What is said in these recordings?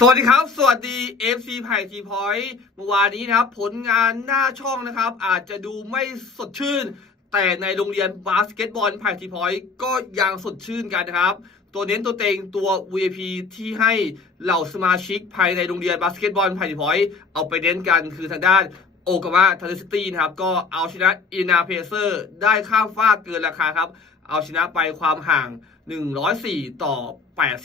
สวัสดีครับ สวัสดี FC ไผ่ทีพอยต์เมื่อวานนี้นะครับ ผลงานหน้าช่องนะครับ อาจจะดูไม่สดชื่น แต่ในโรงเรียนบาสเกตบอลไผ่ทีพอยต์ก็ยังสดชื่นกันนะครับ ตัวเน้นตัวเต็งตัว VIP ที่ให้เหล่าสมาชิกภายในโรงเรียนบาสเกตบอลไผ่ทีพอยต์เอาไปเน้นกันคือทางด้านโอกามาทันซิตี้นะครับ ก็เอาชนะอินาเพเซอร์ ได้ข้ามฟากเกินราคาครับ เอาชนะไปความห่าง 104 ต่อ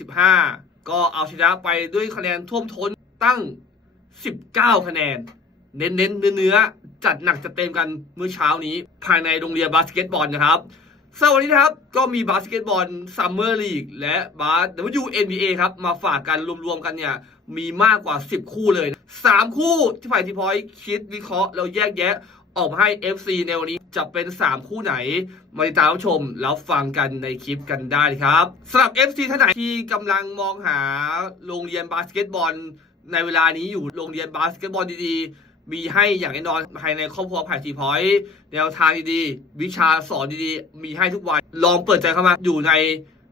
85 ก็เอาชนะไปด้วยคะแนนท่วมท้นตั้ง 19 คะแนน เน้นเน้นเนื้อๆจัดหนักจัดเต็มกันเมื่อเช้านี้ ภายในโรงเรียนบาสเกตบอลนะครับสำหรับวันนี้นะครับ ก็มีบาสเกตบอลซัมเมอร์ลีกและบาส WNBA ครับ มาฝากกันรวมๆกันเนี่ย มีมากกว่า 10 คู่เลย 3 คู่ที่ฝ่ายทีพอยคิดวิเคราะห์แล้วแยกแยะ ออกมาให้ FC ในวันนี้จะเป็น 3 คู่ไหน มาติดตามชมแล้วฟังกันในคลิปกันได้ครับสำหรับ FC ท่านไหนที่กำลังมองหาโรงเรียนบาสเกตบอล ในเวลานี้อยู่โรงเรียนบาสเกตบอลดีๆ มีให้อย่างแน่นอนภายในครอบครัวผ่ทีพอยต์แนวทางดีๆ วิชาสอนดีๆ มีให้ทุกวัน ลองเปิดใจเข้ามาอยู่ใน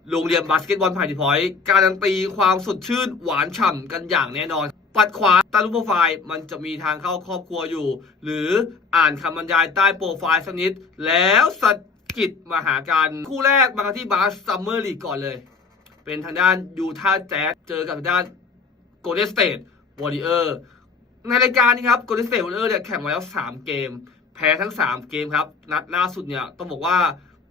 โรงเรียนบาสเกตบอลผ่ทีพอยต์การันตีความสดชื่นหวานฉ่ำกันอย่างแน่นอน ปัดขวาใต้รูปโปรไฟล์มันจะมีทางเข้าครอบครัวอยู่ หรืออ่านคำบรรยายใต้โปรไฟล์สักนิด แล้วสกิดมาหากัน คู่แรกมาที่บาสซัมเมอร์ลีกก่อนเลย เป็นทางด้านยูท่าแจ๊สเจอกับทางด้านโกลเด้นสเตทวอริเออร์ในรายการนี้ครับโกลเด้นสเตทวอริเออร์เนี่ยแข่งมาแล้ว 3 เกม แพ้ทั้ง 3 เกมครับ นัดล่าสุดเนี่ยต้องบอกว่า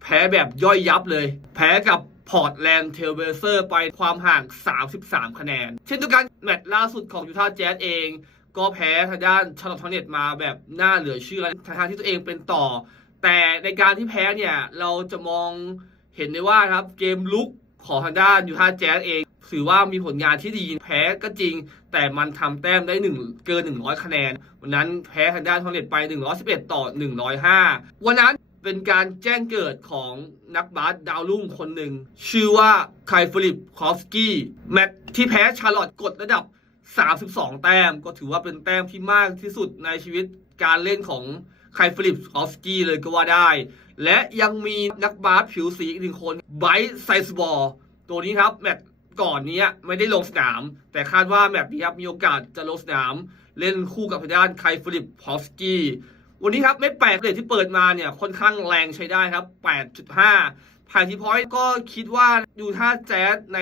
แพ้แบบย่อยยับเลย แพ้กับ พอร์ตแลนด์เทลเบเซอร์ไปความห่าง 33 คะแนน เช่นเดียวกันแมตช์ล่าสุดของยูทาห์แจ๊สเอง ก็แพ้ทางด้านชาร์ลอตทอนเน็ตมาแบบน่าเหลือเชื่อทางที่ตัวเองเป็นต่อ แต่ในการที่แพ้เนี่ย เราจะมองเห็นได้ว่าครับเกมลุกของทางด้านยูทาห์แจ๊สเองถือว่ามีผลงานที่ดีแพ้ก็จริง แต่มันทำแต้มได้หนึ่งเกิน 100 คะแนน วันนั้นแพ้ทางด้านทอนเน็ตไป 111 ต่อ 105 วันนั้น เป็นการแจ้งเกิดของนักบาสดาวรุ่งคนหนึ่ง ชื่อว่าไคลฟลิปคอฟสกี้แมตที่แพ้ชาร์ลอตกดระดับ 32 แต้ม ก็ถือว่าเป็นแต้มที่มากที่สุดในชีวิตการเล่นของไคลฟลิปคอฟสกี้เลยก็ว่าได้ และยังมีนักบาสผิวสีอีกหนึ่งคนไบรท์ไซส์บอลตัวนี้ครับแมตก่อนเนี้ยไม่ได้ลงสนาม แต่คาดว่าแมตช์นี้ครับมีโอกาสจะลงสนาม เล่นคู่กับทางด้านไคลฟลิปคอฟสกี้ วันนี้ครับไม่แปลกเลยที่เปิดมาเนี่ยค่อนข้างแรงใช้ได้ครับ 8.5ผ่านทีพอยต์ก็คิดว่าดูท่าแจ๊สใน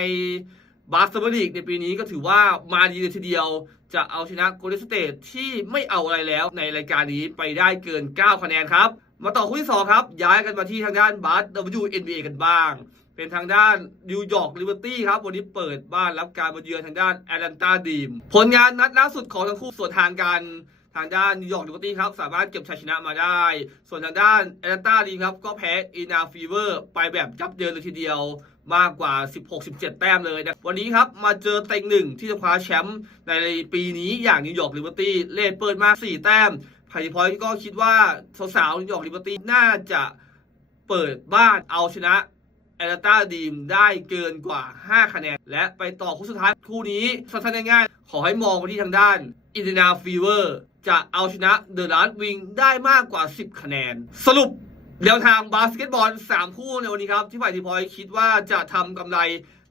บาสเซอร์ลีกในปีนี้ก็ถือว่ามาดีเลยทีเดียว จะเอาชนะโกลเด้นสเตทที่ไม่เอาอะไรแล้วในรายการนี้ไปได้เกิน 9 คะแนนครับ มาต่อคู่ที่ 2 ครับ ย้ายกันมาที่ทางด้านบาส WNBA กันบ้าง เป็นทางด้านนิวยอร์กลิเวอร์ตี้ครับ วันนี้เปิดบ้านรับการมาเยือนทางด้านแอตแลนตาดีมผลงานนัดล่าสุดของทั้งคู่ส่วนทางกัน ทางด้านนิวยอร์กลิเวอร์ตี้ครับสามารถเก็บชัยชนะมาได้ ส่วนทางด้านแอตแลนตาดีมครับก็แพ้อินาฟีเวอร์ไปแบบยับเยินเลยทีเดียวมากกว่า 16-17 แต้มเลยนะ วันนี้ครับ มาเจอเต็งหนึ่งที่จะคว้าแชมป์ในปีนี้อย่างนิวยอร์กลิเวอร์ตี้เลดเปิดมา4แต้มไผ่พอยก็คิดว่าสาวๆนิวยอร์กลิเวอร์ตี้น่าจะเปิดบ้านเอาชนะแอตแลนตาดีมได้เกินกว่า 5 คะแนน และไปต่อคู่สุดท้ายคู่นี้สั้นๆง่ายๆขอให้มองไปที่ทางด้านอินเดียนาฟีเวอร์จะเอาชนะเดอะลัสวิงได้มากกว่า 10 คะแนน สรุปแนวทางบาสเกตบอล 3 คู่ในวันนี้ครับ ที่ฝ่ายทีพอยคิดว่าจะทำกำไร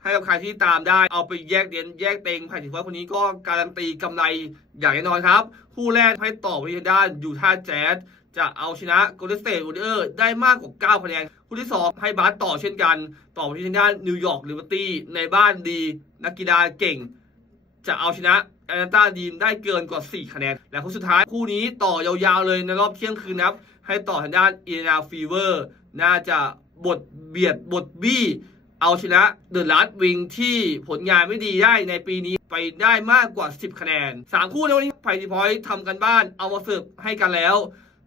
ให้กับใครที่ตามได้ เอาไปแยกเด่นแยกเต็งฝ่ายทีพอยคนนี้ก็การันตีกำไรอย่างแน่นอนครับ คู่แรกให้ต่อไปที่ทางด้านยูท่าแจ๊สจะเอาชนะโกลเด้นสเตทวอริเออร์ได้มากกว่า 9 คะแนน คู่ที่ 2 ให้บาสต่อเช่นกัน ต่อไปที่ทางด้านนิวยอร์กลิเวอร์ตี้ในบ้านดี นักกีฬาเก่ง จะเอาชนะ แอตแลนตาดีมได้เกินกว่า 4 คะแนน และคู่สุดท้ายคู่นี้ต่อยาวๆเลยในรอบเที่ยงคืนนะครับ ให้ต่อทางด้านอีนาฟีเวอร์ น่าจะบทเบียดบทบี้ เอาชนะเดอะลัสวิงที่ผลงานไม่ดีได้ในปีนี้ไปได้มากกว่า 10 คะแนน 3 คู่ในวันนี้ไผ่ทีพอยต์ทำกันบ้านเอามาเสิร์ฟให้กันแล้ว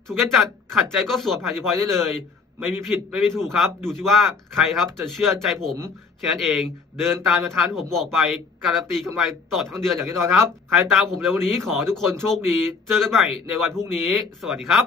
ถูกจะจัดขัดใจก็สวนไผ่ทีพอยต์ได้เลย ไม่มีผิดไม่มีถูกครับ อยู่ที่ว่าใครครับจะเชื่อใจผมแค่นั้นเอง เดินตามแนวทานที่ผมบอกไปการันตีกำไรตลอดทั้งเดือนอย่างแน่นอนครับ ใครตามผมในวันนี้ขอทุกคนโชคดี เจอกันใหม่ในวันพรุ่งนี้ สวัสดีครับ